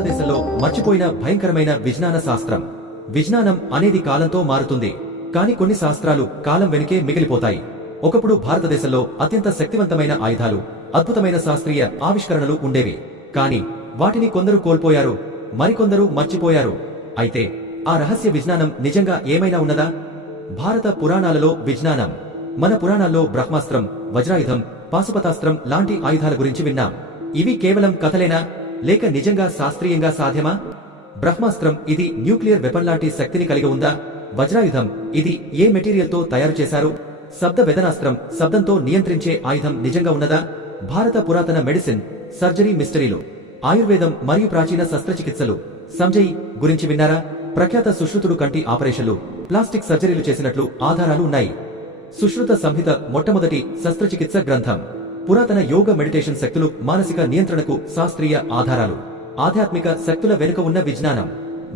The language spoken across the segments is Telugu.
భారతదేశంలో మర్చిపోయిన భయంకరమైన విజ్ఞాన శాస్త్రం. విజ్ఞానం అనేది కాలంతో మారుతుంది, కాని కొన్ని శాస్త్రాలు కాలం వెనుకే మిగిలిపోతాయి. ఒకప్పుడు భారతదేశంలో అత్యంత శక్తివంతమైన ఆయుధాలు, అద్భుతమైన శాస్త్రీయ ఆవిష్కరణలు ఉండేవి. కాని వాటిని కొందరు కోల్పోయారు, మరికొందరు మర్చిపోయారు. అయితే ఆ రహస్య విజ్ఞానం నిజంగా ఏమైనా ఉన్నదా? భారత పురాణాలలో విజ్ఞానం. మన పురాణాల్లో బ్రహ్మాస్త్రం, వజ్రాయుధం, పాశుపతాస్త్రం లాంటి ఆయుధాల గురించి విన్నాం. ఇవి కేవలం కథలేనా, లేక నిజంగా శాస్త్రీయంగా సాధ్యమా? బ్రహ్మాస్త్రం ఇది న్యూక్లియర్ వెపన్ లాంటి శక్తిని కలిగి ఉందా? వజ్రాయుధం ఇది ఏ మెటీరియల్ తో తయారు చేశారు? శబ్ద వెదనాస్త్రం శబ్దంతో నియంత్రించే ఆయుధం నిజంగా ఉన్నదా? భారత పురాతన మెడిసిన్, సర్జరీ మిస్టరీలు, ఆయుర్వేదం మరియు ప్రాచీన శస్త్రచికిత్సలు సంజయ్ గురించి విన్నారా? ప్రఖ్యాత సుశ్రుతుడు కంటి ఆపరేషన్లు, ప్లాస్టిక్ సర్జరీలు చేసినట్లు ఆధారాలు ఉన్నాయి. సుశ్రుత సంహిత మొట్టమొదటి శస్త్రచికిత్స గ్రంథం. పురాతన యోగ మెడిటేషన్ శక్తులు, మానసిక నియంత్రణకు శాస్త్రీయ ఆధారాలు, ఆధ్యాత్మిక శక్తుల వెనుక ఉన్న విజ్ఞానం.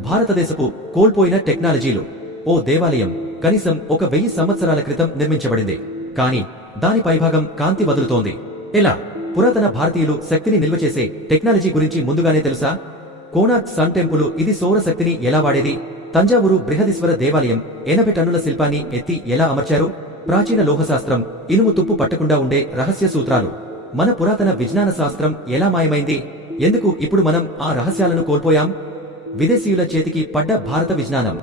భారతదేశపు కోల్పోయిన టెక్నాలజీలు. ఓ దేవాలయం కనీసం 1000 సంవత్సరాల క్రితం నిర్మించబడింది, కాని దాని పైభాగం కాంతి వదులుతోంది. ఎలా? పురాతన భారతీయులు శక్తిని నిల్వ చేసే టెక్నాలజీ గురించి ముందుగానే తెలుసా? కోనార్క్ సన్ టెంపుల్ ఇది సౌర శక్తిని ఎలా వాడేది? తంజావూరు బృహదీశ్వర దేవాలయం 80 టన్నుల శిల్పాన్ని ఎత్తి ఎలా అమర్చారు? ప్రాచీన లోహశాస్త్రం, ఇనుము తుప్పు పట్టకుండా ఉండే రహస్య సూత్రాలు. మన పురాతన విజ్ఞాన శాస్త్రం ఎలా మాయమైంది? ఎందుకు ఇప్పుడు మనం ఆ రహస్యాలను కోల్పోయాం? విదేశీయుల చేతికి పడ్డ భారత విజ్ఞానం.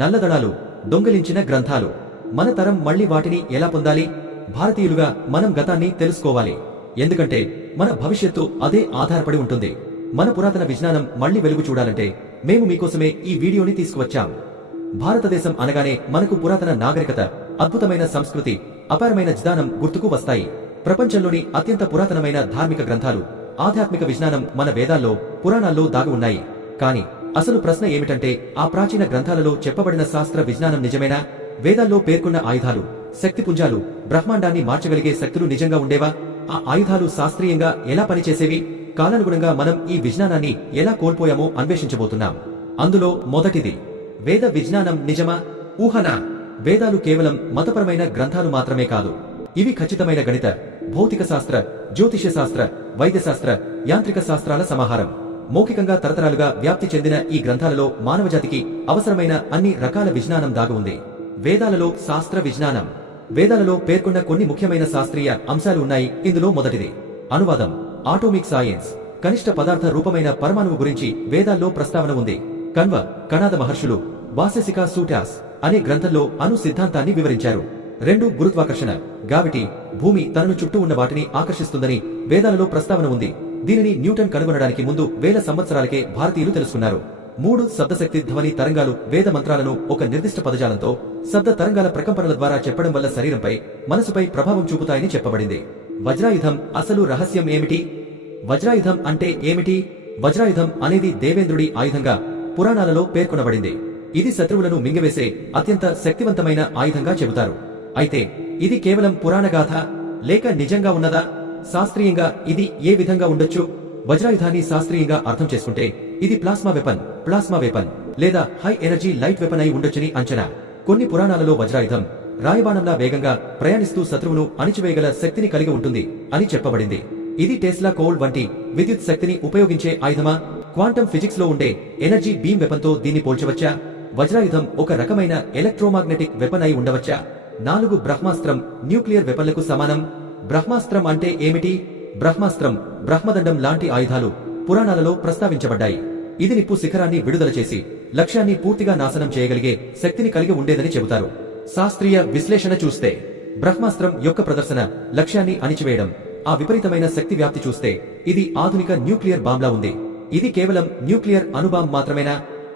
నల్లదడాలు, దొంగిలించిన గ్రంథాలు. మన తరం మళ్లీ వాటిని ఎలా పొందాలి? భారతీయులుగా మనం గతాన్ని తెలుసుకోవాలి, ఎందుకంటే మన భవిష్యత్తు అదే ఆధారపడి ఉంటుంది. మన పురాతన విజ్ఞానం మళ్లీ వెలుగు చూడాలంటే మేము మీకోసమే ఈ వీడియోని తీసుకువచ్చాం. భారతదేశం అనగానే మనకు పురాతన నాగరికత, అద్భుతమైన సంస్కృతి, అపారమైన జ్ఞానం గుర్తుకు వస్తాయి. ప్రపంచంలోని అత్యంత పురాతనమైన ధార్మిక గ్రంథాలు, ఆధ్యాత్మిక విజ్ఞానం మన వేదాల్లో, పురాణాల్లో దాగి ఉన్నాయి. కాని అసలు ప్రశ్న ఏమిటంటే, ఆ ప్రాచీన గ్రంథాలలో చెప్పబడిన శాస్త్ర విజ్ఞానం నిజమేనా? వేదాల్లో పేర్కొన్న ఆయుధాలు, శక్తిపుంజాలు, బ్రహ్మాండాన్ని మార్చగలిగే శక్తులు నిజంగా ఉండేవా? ఆ ఆయుధాలు శాస్త్రీయంగా ఎలా పనిచేసేవి? కాలానుగుణంగా మనం ఈ విజ్ఞానాన్ని ఎలా కోల్పోయామో అన్వేషించబోతున్నాం. అందులో మొదటిది, వేద విజ్ఞానం నిజమా, ఊహనా? వేదాలు కేవలం మతపరమైన గ్రంథాలు మాత్రమే కాదు. ఇవి ఖచ్చితమైన గణిత, భౌతిక శాస్త్ర, జ్యోతిష్య శాస్త్ర, వైద్యశాస్త్ర, యాంత్రిక శాస్త్రాల సమాహారం. మౌఖికంగా తరతరాలుగా వ్యాప్తి చెందిన ఈ గ్రంథాలలో మానవజాతికి అవసరమైన అన్ని రకాల విజ్ఞానం దాగి ఉంది. వేదాలలో శాస్త్ర విజ్ఞానం. వేదాలలో పేర్కొన్న కొన్ని ముఖ్యమైన శాస్త్రీయ అంశాలు ఉన్నాయి. ఇందులో మొదటిది అనువాదం, ఆటోమిక్ సైన్స్. కనిష్ట పదార్థ రూపమైన పరమాణువు గురించి వేదాల్లో ప్రస్తావన ఉంది. కణ్వ, కణాద మహర్షులు వాససిక సూటాస్ అనే గ్రంథంలో అణు సిద్ధాంతాన్ని వివరించారు. 2 గురుత్వాకర్షణ, గ్రావిటీ. భూమి తనను చుట్టూ ఉన్న వాటిని ఆకర్షిస్తుందని వేదాలలో ప్రస్తావన ఉంది. దీనిని న్యూటన్ కనుగొనడానికి ముందు 1000 సంవత్సరాలకే భారతీయులు తెలుసుకున్నారు. 3 శబ్దశక్తి ధ్వని తరంగాలు. వేద మంత్రాలను ఒక నిర్దిష్ట పదజాలంతో, శబ్ద తరంగాల ప్రకంపనల ద్వారా చెప్పడం వల్ల శరీరంపై, మనసుపై ప్రభావం చూపుతాయని చెప్పబడింది. వజ్రాయుధం అసలు రహస్యం ఏమిటి? వజ్రాయుధం అంటే ఏమిటి? వజ్రాయుధం అనేది దేవేంద్రుడి ఆయుధంగా పురాణాలలో పేర్కొనబడింది. ఇది శత్రువులను మింగివేసే అత్యంత శక్తివంతమైన ఆయుధంగా చెబుతారు. అయితే ఇది కేవలం పురాణగాథ, లేక నిజంగా ఉన్నదా? శాస్త్రీయంగా ఇది ఏ విధంగా ఉండొచ్చు? వజ్రాయుధాన్ని శాస్త్రీయంగా అర్థం చేసుకుంటే ఇది ప్లాస్మా వెపన్ లేదా హై ఎనర్జీ లైట్ వెపన్ అయి ఉండొచ్చని అంచనా. కొన్ని పురాణాలలో వజ్రాయుధం రాయబాణంలా వేగంగా ప్రయాణిస్తూ శత్రువును అణిచివేయగల శక్తిని కలిగి ఉంటుంది అని చెప్పబడింది. ఇది టెస్లా కోల్డ్ వంటి విద్యుత్ శక్తిని ఉపయోగించే ఆయుధమా? క్వాంటం ఫిజిక్స్ లో ఉండే ఎనర్జీ బీమ్ వెపన్ తో దీన్ని పోల్చవచ్చా? వజ్రాయుధం ఒక రకమైన ఎలక్ట్రోమాగ్నెటిక్ వెపన్ అయి ఉండవచ్చా? 4 బ్రహ్మాస్త్రం న్యూక్లియర్ వెపన్లకు సమానం. బ్రహ్మాస్త్రం అంటే ఏమిటి? బ్రహ్మాస్త్రం, బ్రహ్మదండం లాంటి ఆయుధాలు పురాణాలలో ప్రస్తావించబడ్డాయి. ఇది నిప్పు శిఖరాన్ని విడుదల చేసి లక్ష్యాన్ని పూర్తిగా నాశనం చేయగలిగే శక్తిని కలిగి ఉండేదని చెబుతారు. శాస్త్రీయ విశ్లేషణ చూస్తే బ్రహ్మాస్త్రం యొక్క ప్రదర్శన లక్ష్యాన్ని అణిచివేయడం. ఆ విపరీతమైన శక్తి వ్యాప్తి చూస్తే ఇది ఆధునిక న్యూక్లియర్ బాంబ్లా ఉంది. ఇది కేవలం న్యూక్లియర్ అణుబాంబ్ మాత్రమేనా,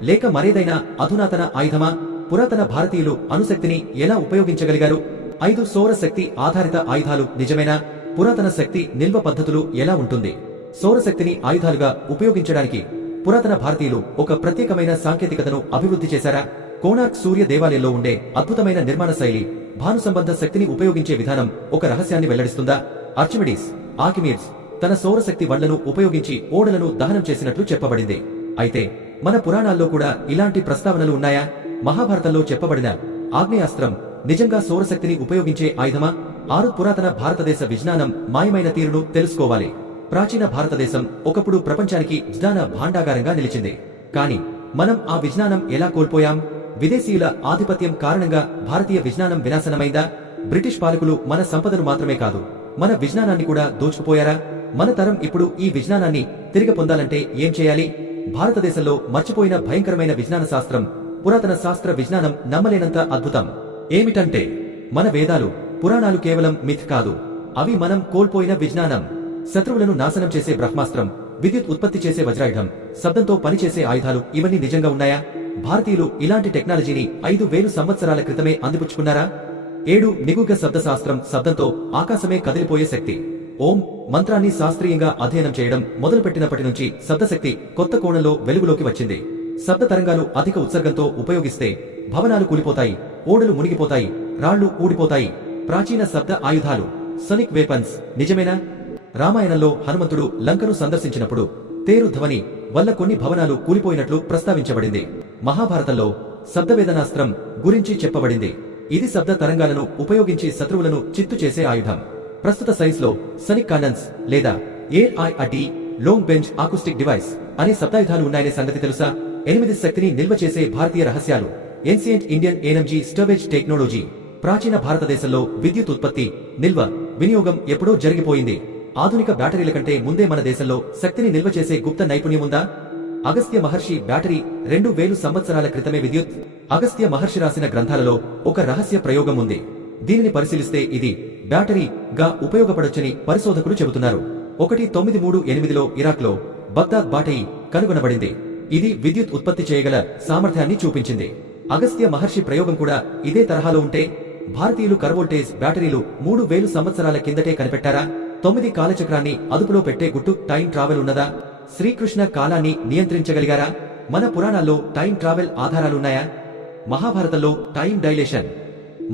లేక మరేదైనా అధునాతన ఆయుధమా? పురాతన భారతీయులు అణుశక్తిని ఎలా ఉపయోగించగలిగారు? 5 సౌర శక్తి ఆధారిత ఆయుధాలు నిజమేనా? పురాతన శక్తి నిల్వ పద్ధతులు ఎలా ఉంటుంది? సౌరశక్తిని ఆయుధాలుగా ఉపయోగించడానికి పురాతన భారతీయులు ఒక ప్రత్యేకమైన సాంకేతికతను అభివృద్ధి చేశారా? కోనార్క్ సూర్య దేవాలయంలో ఉండే అద్భుతమైన నిర్మాణ శైలి, భాను సంబంధ శక్తిని ఉపయోగించే విధానం ఒక రహస్యాన్ని వెల్లడిస్తుందా? ఆర్చిమిడీస్, ఆర్కిమిడ్స్ తన సౌరశక్తి బండ్లను ఉపయోగించి ఓడలను దహనం చేసినట్లు చెప్పబడింది. అయితే మన పురాణాల్లో కూడా ఇలాంటి ప్రస్తావనలు ఉన్నాయా? మహాభారతంలో చెప్పబడిన ఆగ్నేయాస్త్రం నిజంగా సౌరశక్తిని ఉపయోగించే ఆయుధమా? 6 పురాతన భారతదేశ విజ్ఞానం మాయమైన తీరును తెలుసుకోవాలి. ప్రాచీన భారతదేశం ఒకప్పుడు ప్రపంచానికి విజ్ఞాన భాండాగారంగా నిలిచింది. కానీ మనం ఆ విజ్ఞానం ఎలా కోల్పోయాం? విదేశీయుల ఆధిపత్యం కారణంగా భారతీయ విజ్ఞానం వినాశనమైందా? బ్రిటిష్ పాలకులు మన సంపదను మాత్రమే కాదు, మన విజ్ఞానాన్ని కూడా దోచుకుపోయారా? మన తరం ఇప్పుడు ఈ విజ్ఞానాన్ని తిరిగి పొందాలంటే ఏం చేయాలి? భారతదేశంలో మర్చిపోయిన భయంకరమైన విజ్ఞాన శాస్త్రం, పురాతన శాస్త్ర విజ్ఞానం నమ్మలేనంత అద్భుతం. ఏమిటంటే మన వేదాలు, పురాణాలు కేవలం మిథ్ కాదు, అవి మనం కోల్పోయిన విజ్ఞానం. శత్రువులను నాశనం చేసే బ్రహ్మాస్త్రం, విద్యుత్ ఉత్పత్తి చేసే వజ్రాయుధం, శబ్దంతో పనిచేసే ఆయుధాలు ఇవన్నీ నిజంగా ఉన్నాయా? భారతీయులు ఇలాంటి టెక్నాలజీని 5000 సంవత్సరాల క్రితమే అందిపుచ్చుకున్నారా? 7 నిగూఢ శబ్దశాస్త్రం, శబ్దంతో ఆకాశమే కదిలిపోయే శక్తి. ఓం మంత్రాన్ని శాస్త్రీయంగా అధ్యయనం చేయడం మొదలుపెట్టినప్పటి నుంచి శబ్దశక్తి కొత్త కోణంలో వెలుగులోకి వచ్చింది. శబ్ద తరంగాలు అధిక ఉత్సర్గంతో ఉపయోగిస్తే భవనాలు కూలిపోతాయి, ఓడలు మునిగిపోతాయి, రాళ్లు ఊడిపోతాయి. ప్రాచీన శబ్ద ఆయుధాలు, సోనిక్ వెపన్స్ నిజమేనా? రామాయణంలో హనుమంతుడు లంకను సందర్శించినప్పుడు తేరు ధ్వని వల్ల కొన్ని భవనాలు కూలిపోయినట్లు ప్రస్తావించబడింది. మహాభారతంలో శబ్దవేదనాస్త్రం గురించి చెప్పబడింది. ఇది శబ్ద తరంగాలను ఉపయోగించి శత్రువులను చిత్తు చేసే ఆయుధం. ప్రస్తుత సైన్స్ లో సోనిక్ కానన్స్ లేదా ఏఐఐటి లాంగ్ బెంచ్ ఆకుస్టిక్ డివైస్ అనే శబ్దాయుధాలు ఉన్నాయనే సంగతి తెలుసా? 8 శక్తిని నిల్వ చేసే భారతీయ రహస్యాలు, ఏన్సియంట్ ఇండియన్ ఎనర్జీ స్టోరేజ్ టెక్నాలజీ. ప్రాచీన భారతదేశంలో విద్యుత్ ఉత్పత్తి, నిల్వ, వినియోగం ఎప్పుడో జరిగిపోయింది. ఆధునిక బ్యాటరీల కంటే ముందే మన దేశంలో శక్తిని నిల్వ చేసే గుప్త నైపుణ్యం ఉందా? అగస్త్య మహర్షి బ్యాటరీ 2000 సంవత్సరాల క్రితమే విద్యుత్. అగస్త్య మహర్షి రాసిన గ్రంథాలలో ఒక రహస్య ప్రయోగం ఉంది. దీనిని పరిశీలిస్తే ఇది బ్యాటరీగా ఉపయోగపడొచ్చని పరిశోధకులు చెబుతున్నారు. 1938లో ఇరాక్లో బగ్దాద్ బాటయి కనుగొనబడింది. ఇది విద్యుత్ ఉత్పత్తి చేయగల సామర్థ్యాన్ని చూపించింది. అగస్త్య మహర్షి ప్రయోగం కూడా ఇదే తరహాలో ఉంటే భారతీయులు కర్వోల్టేజ్ బ్యాటరీలు 3000 సంవత్సరాల కిందటే కనిపెట్టారా? 9 కాలచక్రాన్ని అదుపులో పెట్టే గుట్టు టైం ట్రావెల్ ఉన్నదా? శ్రీకృష్ణ కాలాన్ని నియంత్రించగలిగారా? మన పురాణాల్లో టైం ట్రావెల్ ఆధారాలున్నాయా? మహాభారతంలో టైం డైలేషన్.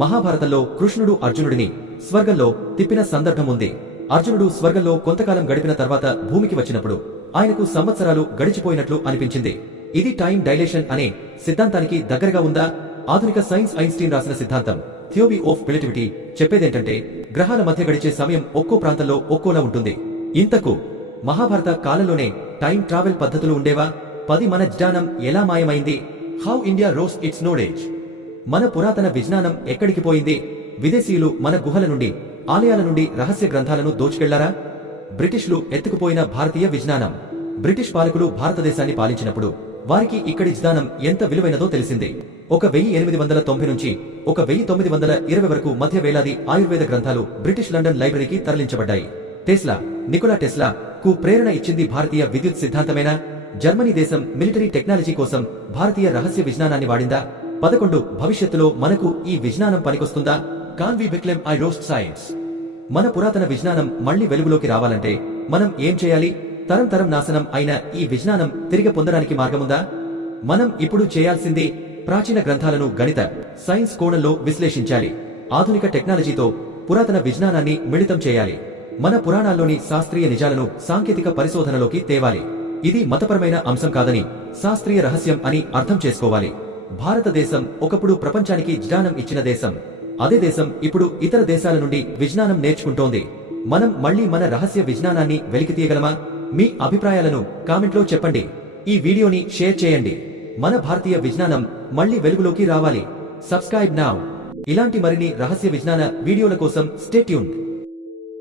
మహాభారతంలో కృష్ణుడు అర్జునుడిని స్వర్గంలో తిప్పిన సందర్భం ఉంది. అర్జునుడు స్వర్గంలో కొంతకాలం గడిపిన తర్వాత భూమికి వచ్చినప్పుడు ఆయనకు సంవత్సరాలు గడిచిపోయినట్లు అనిపించింది. ఇది టైం డైలేషన్ అనే సిద్ధాంతానికి దగ్గరగా ఉందా? ఆధునిక సైన్స్ ఐన్స్టీన్ రాసిన సిద్ధాంతం థియరీ ఆఫ్ రిలేటివిటీ చెప్పేదేంటంటే గ్రహాల మధ్య గడిచే సమయం ఒక్కో ప్రాంతంలో ఒక్కోలా ఉంటుంది. ఇంతకు మహాభారత కాలంలోనే టైం ట్రావెల్ పద్ధతులు ఉండేవా? 10 మన జ్ఞానం ఎలా మాయమైంది? How India lost its knowledge. మన పురాతన విజ్ఞానం ఎక్కడికి పోయింది? విదేశీయులు మన గుహల నుండి, ఆలయాల నుండి రహస్య గ్రంథాలను దోచుకెళ్లారా? బ్రిటిష్లు ఎత్తుకుపోయిన భారతీయ విజ్ఞానం. బ్రిటిష్ పాలకులు భారతదేశాన్ని పాలించినప్పుడు వారికి ఇక్కడి జ్ఞానం ఎంత విలువైనదో తెలిసింది. 1890 నుంచి 1920 వరకు మధ్య వేలాది ఆయుర్వేద గ్రంథాలు బ్రిటిష్ లండన్ లైబ్రరీకి తరలించబడ్డాయి. టెస్లా, నికోలా టెస్లా కు ప్రేరణ ఇచ్చింది భారతీయ విద్యుత్ సిద్ధాంతమేనా? జర్మనీ దేశం మిలిటరీ టెక్నాలజీ కోసం భారతీయ రహస్య విజ్ఞానాన్ని వాడిందా? 11 భవిష్యత్తులో మనకు ఈ విజ్ఞానం పనికొస్తుందా? కాన్ వి విక్లెమ్ ఐ రోస్ట్ సైన్స్. మన పురాతన విజ్ఞానం మళ్లీ వెలుగులోకి రావాలంటే మనం ఏం చేయాలి? తరం తరం నాశనం అయిన ఈ విజ్ఞానం తిరిగి పొందడానికి మార్గముందా? మనం ఇప్పుడు చేయాల్సింది ప్రాచీన గ్రంథాలను గణిత, సైన్స్ కోణంలో విశ్లేషించాలి. ఆధునిక టెక్నాలజీతో పురాతన విజ్ఞానాన్ని మిళితం చేయాలి. మన పురాణాల్లోని శాస్త్రీయ నిజాలను సాంకేతిక పరిశోధనలోకి తేవాలి. ఇది మతపరమైన అంశం కాదని, శాస్త్రీయ రహస్యం అని అర్థం చేసుకోవాలి. భారతదేశం ఒకప్పుడు ప్రపంచానికి జ్ఞానం ఇచ్చిన దేశం. అదే దేశం ఇప్పుడు ఇతర దేశాల నుండి విజ్ఞానం నేర్చుకుంటోంది. మనం మళ్లీ మన రహస్య విజ్ఞానాన్ని వెలికితీయగలమా? మీ అభిప్రాయాలను కామెంట్లో చెప్పండి. ఈ వీడియోని షేర్ చేయండి. మన భారతీయ విజ్ఞానం మళ్లీ వెలుగులోకి రావాలి. Subscribe now. ఇలాంటి మరిన్ని రహస్య విజ్ఞాన వీడియోల కోసం స్టే ట్యూన్డ్.